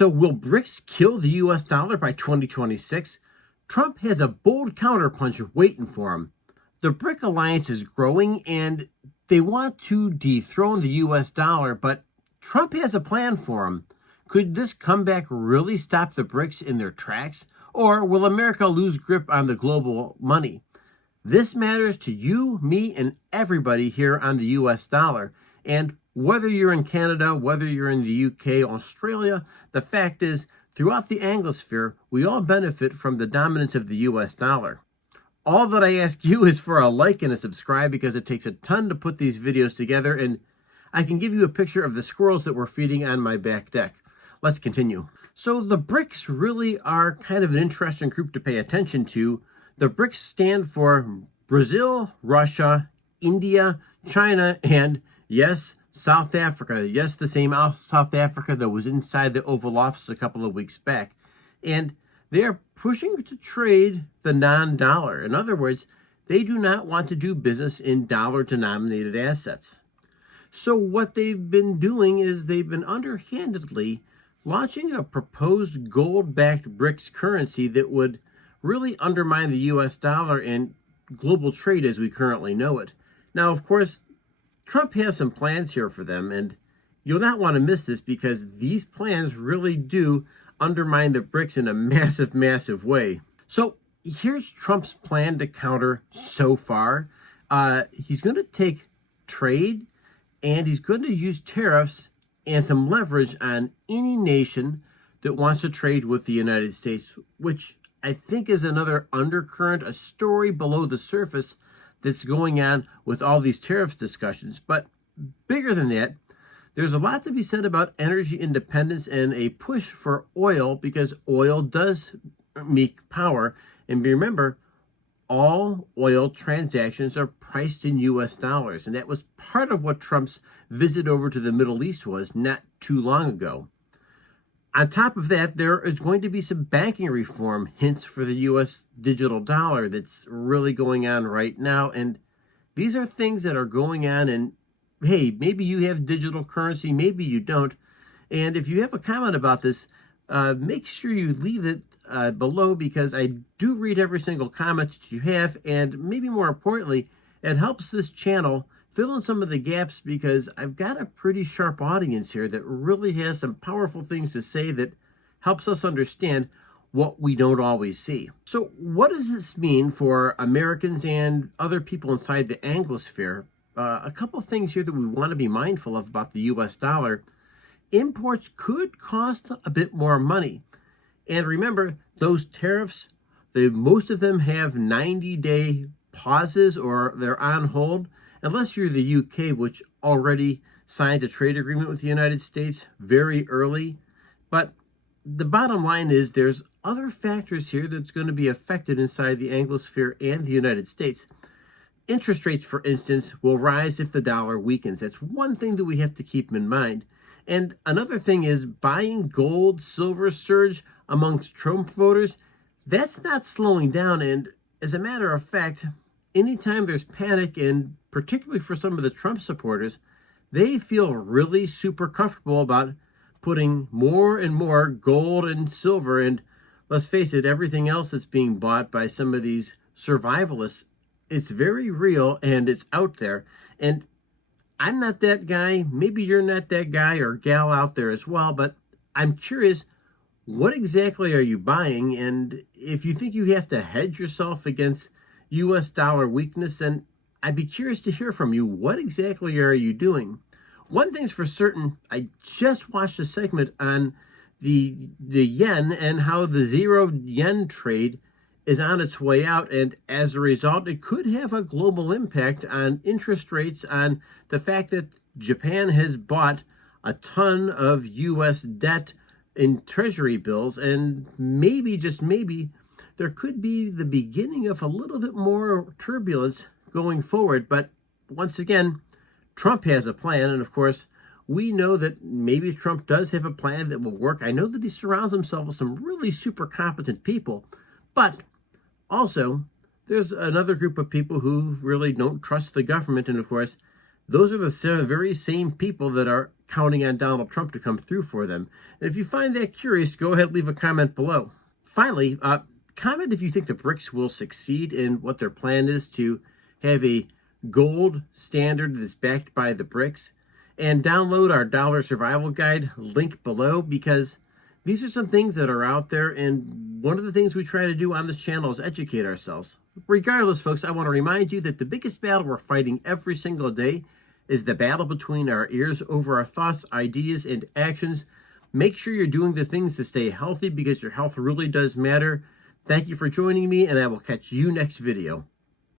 So will BRICS kill the US dollar by 2026? Trump has a bold counterpunch waiting for him. The BRIC alliance is growing and they want to dethrone the US dollar, but Trump has a plan for him. Could this comeback really stop the BRICS in their tracks? Or will America lose grip on the global money? This matters to you, me, and everybody here on the US dollar. And whether you're in Canada, whether you're in the UK, Australia, the fact is, throughout the Anglosphere, we all benefit from the dominance of the US dollar. All that I ask you is for a like and a subscribe because it takes a ton to put these videos together, and I can give you a picture of the squirrels that we're feeding on my back deck. Let's continue. So the BRICS really are kind of an interesting group to pay attention to. The BRICS stand for Brazil, Russia, India, China, and yes, South Africa. Yes, the same South Africa that was inside the Oval Office a couple of weeks back. And they are pushing to trade the non-dollar. In other words, they do not want to do business in dollar-denominated assets. So what they've been doing is they've been underhandedly launching a proposed gold-backed BRICS currency that would really undermine the US dollar and global trade as we currently know it. Now, of course, Trump has some plans here for them, and you'll not want to miss this because these plans really do undermine the BRICS in a massive, massive way. So here's Trump's plan to counter so far. He's going to take trade and he's going to use tariffs and some leverage on any nation that wants to trade with the United States, which I think is another undercurrent, a story below the surface that's going on with all these tariffs discussions. But bigger than that, there's a lot to be said about energy independence and a push for oil because oil does make power. And remember, all oil transactions are priced in US dollars. And that was part of what Trump's visit over to the Middle East was not too long ago. On top of that, there is going to be some banking reform hints for the U.S. digital dollar that's really going on right now. And these are things that are going on. And hey, maybe you have digital currency, maybe you don't. And if you have a comment about this, make sure you leave it below because I do read every single comment that you have. And maybe more importantly, it helps this channel fill in some of the gaps because I've got a pretty sharp audience here that really has some powerful things to say that helps us understand what we don't always see. So what does this mean for Americans and other people inside the Anglosphere? A couple things here that we want to be mindful of about the US dollar. Imports could cost a bit more money. And remember, those tariffs, most of them have 90-day pauses or they're on hold. Unless you're the UK, which already signed a trade agreement with the United States very early. But the bottom line is there's other factors here that's going to be affected inside the Anglosphere and the United States. Interest rates, for instance, will rise if the dollar weakens. That's one thing that we have to keep in mind. And another thing is buying gold, silver surge amongst Trump voters. That's not slowing down. And as a matter of fact, anytime there's panic, and particularly for some of the Trump supporters, they feel really super comfortable about putting more and more gold and silver, and let's face it, everything else that's being bought by some of these survivalists, it's very real and it's out there. And I'm not that guy, maybe you're not that guy or gal out there as well, but I'm curious, what exactly are you buying? And if you think you have to hedge yourself against US dollar weakness, then I'd be curious to hear from you. What exactly are you doing? One thing's for certain, I just watched a segment on the yen and how the zero yen trade is on its way out. And as a result, it could have a global impact on interest rates, on the fact that Japan has bought a ton of US debt in treasury bills. And maybe, just maybe, there could be the beginning of a little bit more turbulence going forward. But once again, Trump has a plan. And of course, we know that maybe Trump does have a plan that will work. I know that he surrounds himself with some really super competent people. But also, there's another group of people who really don't trust the government. And of course, Those are the very same people that are counting on Donald Trump to come through for them. And if you find that curious, go ahead and leave a comment below. Finally, comment if you think the BRICS will succeed in what their plan is to have a gold standard that's backed by the BRICS. And download our dollar survival guide, link below, because these are some things that are out there, and one of the things we try to do on this channel is educate ourselves. Regardless, folks, I want to remind you that the biggest battle we're fighting every single day is the battle between our ears over our thoughts, ideas, and actions. Make sure you're doing the things to stay healthy, because your health really does matter. Thank you for joining me, and I will catch you next video.